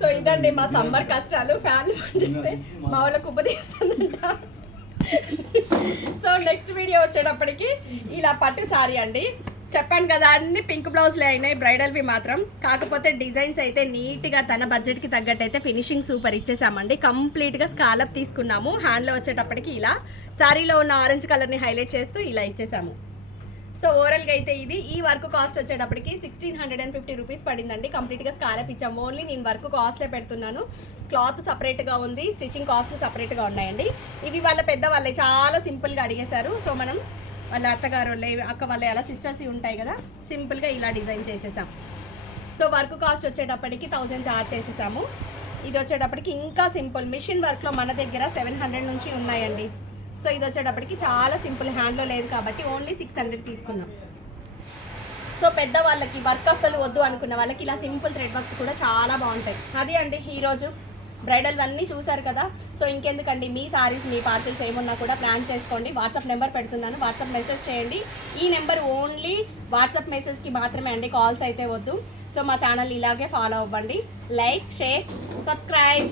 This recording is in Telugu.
సో ఇదండి మా సమ్మర్ కష్టాలు. ఫ్యాన్లు పనిచేస్తే మా వాళ్ళకు ఉపదేశందంట. సో నెక్స్ట్ వీడియో వచ్చేటప్పటికి ఇలా పట్టు సారీ అండి. చెప్పాను కదా అన్ని పింక్ బ్లౌజ్లే అయినాయి బ్రైడల్వి మాత్రం. కాకపోతే డిజైన్స్ అయితే నీట్గా తన బడ్జెట్కి తగ్గట్టు అయితే ఫినిషింగ్ సూపర్ ఇచ్చేసామండి. కంప్లీట్గా స్కాలప్ తీసుకున్నాము. హ్యాండ్లో వచ్చేటప్పటికి ఇలా శారీలో ఉన్న ఆరెంజ్ కలర్ని హైలైట్ చేస్తూ ఇలా ఇచ్చేసాము. సో ఓవరాల్గా అయితే ఇది ఈ వర్క్ కాస్ట్ వచ్చేటప్పటికి 1650 రూపీస్ పడిందండి. కంప్లీట్గా స్కాలప్ ఇచ్చాము. ఓన్లీ నేను వర్క్ కాస్ట్లే పెడుతున్నాను. క్లాత్ సపరేట్గా ఉంది, స్టిచ్చింగ్ కాస్ట్లు సపరేట్గా ఉన్నాయండి. ఇవి వాళ్ళ పెద్ద వాళ్ళే చాలా సింపుల్గా అడిగేశారు. సో మనం వాళ్ళ అత్తగారు వాళ్ళ అక్క వాళ్ళ అలా సిస్టర్స్ ఉంటాయి కదా, సింపుల్గా ఇలా డిజైన్ చేసేసాం. సో వర్క్ కాస్ట్ వచ్చేటప్పటికి 1000 ఛార్జ్ చేసేసాము. ఇది వచ్చేటప్పటికి ఇంకా సింపుల్ మిషన్ వర్క్లో మన దగ్గర 700 నుంచి ఉన్నాయండి. సో ఇది వచ్చేటప్పటికి చాలా సింపుల్, హ్యాండ్లో లేదు కాబట్టి ఓన్లీ 600 తీసుకున్నాం. సో పెద్ద వాళ్ళకి వర్క్ అస్సలు వద్దు అనుకున్న వాళ్ళకి ఇలా సింపుల్ థ్రెడ్ వర్క్స్ కూడా చాలా బాగుంటాయి. అది అండి ఈరోజు బ్రైడల్ అన్నీ చూసారు కదా. సో ఇంకెందుకండి, మీ సారీస్ మీ పార్సల్స్ ఏమున్నా కూడా ప్లాన్ చేసుకోండి. వాట్సాప్ నెంబర్ పెడుతున్నాను, వాట్సాప్ మెసేజ్ చేయండి. ఈ నెంబర్ ఓన్లీ వాట్సాప్ మెసేజ్కి మాత్రమే అండి, కాల్స్ అయితే వద్దు. సో మా ఛానల్ ఇలాగే ఫాలో అవ్వండి. Like, share, subscribe.